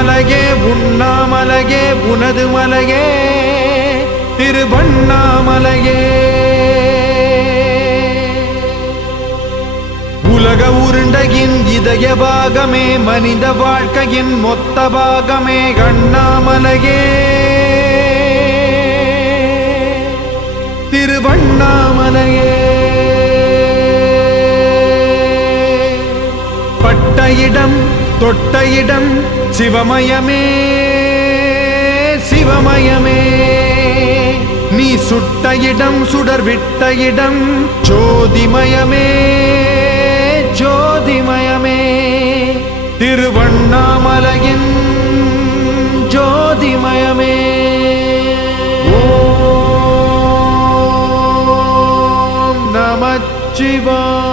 மலையே உண்ணாமலையே உனது மலையே திருவண்ணாமலையே. உலக உருண்டையின் இதய பாகமே மனித வாழ்க்கையின் மொத்த பாகமே அண்ணாமலையே திருவண்ணாமலையே. பட்ட இடம் தொட்ட இடம் சிவமயமே சிவமயமே. நீ சுட்ட இடம் சுடர் விட்ட இடம் ஜோதிமயமே ஜோதிமயமே. திருவண்ணாமலையின் ஜோதிமயமே. ஓம் நமச்சிவாய.